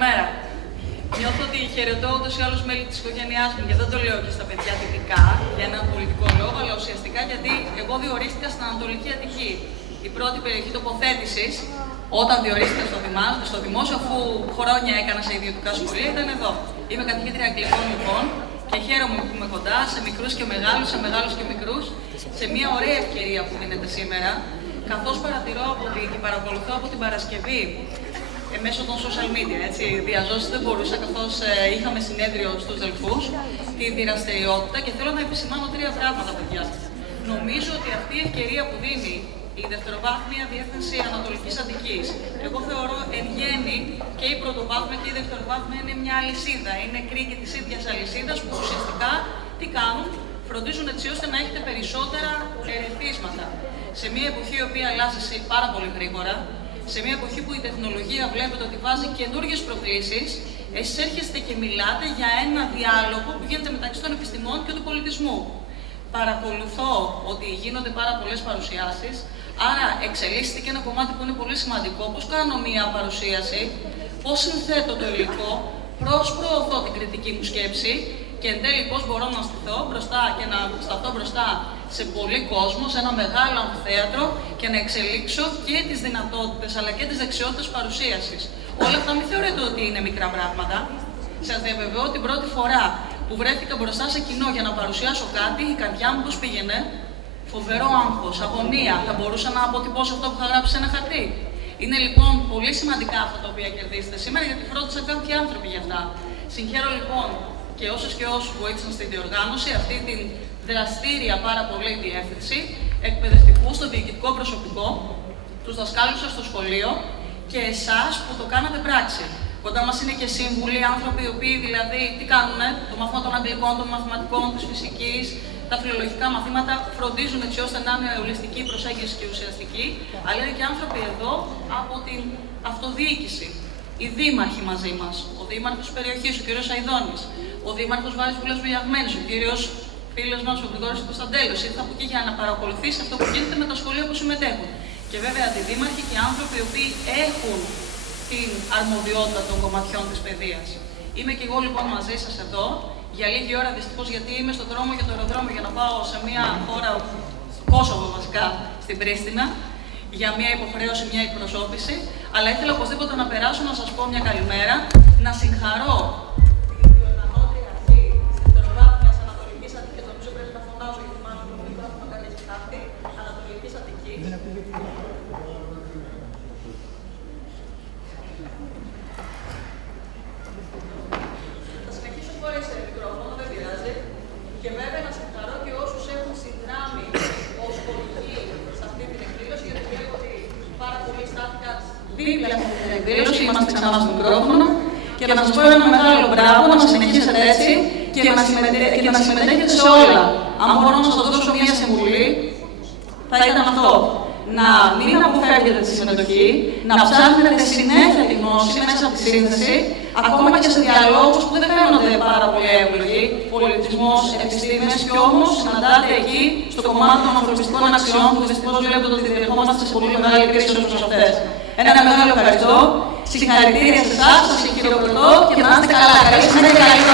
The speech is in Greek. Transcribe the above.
καλημέρα. Νιώθω ότι χαιρετώ ούτως ή άλλως μέλη της οικογένειάς μου και δεν το λέω και στα παιδιά τυπικά για έναν πολιτικό λόγο, αλλά ουσιαστικά γιατί εγώ διορίστηκα στην Ανατολική Αττική. Η πρώτη περιοχή τοποθέτησης, όταν διορίστηκα στο δημόσιο, αφού χρόνια έκανα σε ιδιωτικά σχολεία, ήταν εδώ. Είμαι καθηγήτρια αγγλικών λοιπόν και χαίρομαι που είμαι κοντά σε μικρούς και μεγάλους, σε μεγάλους και μικρούς, σε μια ωραία ευκαιρία που δίνεται σήμερα, καθώς παρατηρώ και παρακολουθώ από την Παρασκευή μέσω των social media, έτσι, διαζώσεις δεν μπορούσα, καθώς είχαμε συνέδριο στους Δελφούς, τη δραστηριότητα και θέλω να επισημάνω τρία πράγματα, παιδιά. Νομίζω ότι αυτή η ευκαιρία που δίνει η δευτεροβάθμια διεύθυνση Ανατολικής Αττικής, εγώ θεωρώ εν γέννη και η πρωτοβάθμια και η δευτεροβάθμια είναι μια αλυσίδα, είναι κρίκη της ίδιας αλυσίδας που ουσιαστικά τι κάνουν, φροντίζουν έτσι ώστε να έχετε περισσότερα ερεθίσματα. Σε μια εποχή η οποία αλλάζει πάρα πολύ γρήγορα, σε μια εποχή που η τεχνολογία βλέπετε ότι βάζει καινούργιες προκλήσεις, εσείς έρχεστε και μιλάτε για ένα διάλογο που γίνεται μεταξύ των επιστημών και του πολιτισμού. Παρακολουθώ ότι γίνονται πάρα πολλές παρουσιάσεις, άρα εξελίσσεται και ένα κομμάτι που είναι πολύ σημαντικό, πώς κάνω μια παρουσίαση, πώς συνθέτω το υλικό, πώς προωθώ την κριτική μου σκέψη και εν τέλει πώς μπορώ να σταθώ μπροστά και να σταθώ μπροστά σε πολύ κόσμο, σε ένα μεγάλο αμφιθέατρο και να εξελίξω και τις δυνατότητες αλλά και τις δεξιότητες παρουσίασης. Όλα αυτά μην θεωρείτε ότι είναι μικρά πράγματα. Σας διαβεβαιώ την πρώτη φορά που βρέθηκα μπροστά σε κοινό για να παρουσιάσω κάτι, η καρδιά μου πώς πήγαινε? Φοβερό άγχος, αγωνία. Θα μπορούσα να αποτυπώσω αυτό που είχα γράψει σε ένα χαρτί. Είναι λοιπόν πολύ σημαντικά αυτά τα οποία κερδίσετε σήμερα, γιατί φρόντισαν κάποιοι άνθρωποι γι' αυτά. Συγχαίρω λοιπόν και όσες και όσους βοήθησαν στην διοργάνωση, αυτή την δραστήρια πάρα πολύ διεύθυνση, εκπαιδευτικού, στο διοικητικό προσωπικό, τους δασκάλους σας στο σχολείο και εσάς που το κάνατε πράξη. Κοντά μας είναι και σύμβουλοι, άνθρωποι οι οποίοι δηλαδή τι κάνουνε, το μάθημα των αγγλικών, των μαθηματικών, της φυσικής, τα φιλολογικά μαθήματα, φροντίζουν έτσι ώστε να είναι ολιστική προσέγγιση και ουσιαστική, αλλά είναι και άνθρωποι εδώ από την αυτοδιοίκηση. Οι δήμαρχοι μαζί μας, ο δήμαρχος της περιοχής, ο κ. Σαϊδώνης, ο δήμαρχος Βάρης Βουλές Βουλιαγμένης, ο κύριος φίλος μας, ο Γρηγόρης Κωνσταντέλος, ήρθε από εκεί για να παρακολουθήσει αυτό που γίνεται με τα σχολεία που συμμετέχουν. Και βέβαια αντιδήμαρχοι και άνθρωποι οι οποίοι έχουν την αρμοδιότητα των κομματιών της παιδείας. Είμαι και εγώ λοιπόν μαζί σας εδώ, για λίγη ώρα δυστυχώς γιατί είμαι στον δρόμο για το αεροδρόμιο για να πάω σε μια χώρα, Κόσοβο βασικά, στην Πρίστινα, για μια υποχρέωση, μια εκπροσώπηση, αλλά ήθελα οπωσδήποτε να περάσω να σας πω μια καλημέρα, να συγχαρώ την διοργανώτρια αρχή της δευτεροβάθμιας Ανατολικής Αττικής, και το νομίζω πρέπει να φωνάζω γιατί μάλλον το μικρόφωνο κάνει έτσι χάρτη, Ανατολικής Αττικής. Θα συνεχίσω χωρίς μικρόφωνο, δεν πειράζει. Και βέβαια να συγχαρώ και όσους έχουν συνδράμει ως πολιτικοί σε αυτή την εκδήλωση, γιατί βλέπω ότι πάρα πολλοί στάθηκαν δίπλα σε αυτή την εκδήλωση, είμαστε ξανά στο μικρόφωνο. Και να σας πω ένα μεγάλο μπράβο, να συνεχίσετε έτσι και να συμμετέχετε σε όλα. Αν μπορώ να σας δώσω μια συμβουλή, θα ήταν αυτό. Να μην αποφεύγετε τη συμμετοχή, να ψάχνετε συνέχεια τη γνώση μέσα από τη σύνθεση, ακόμα και σε διαλόγους που δεν φαίνονται πάρα πολύ εύλογοι, πολιτισμός, επιστήμες, και όμως συναντάτε εκεί στο κομμάτι των ανθρωπιστικών αξιών που δυστυχώς βλέπετε ότι διερχόμαστε σε πολύ μεγάλη κρίση όπως αυτές. Ένα μεγάλο ευχαριστώ, συγχαρητήρια σε εσάς, σας χειροκροτώ και να είστε καλά. Καλή συνέχεια, καλή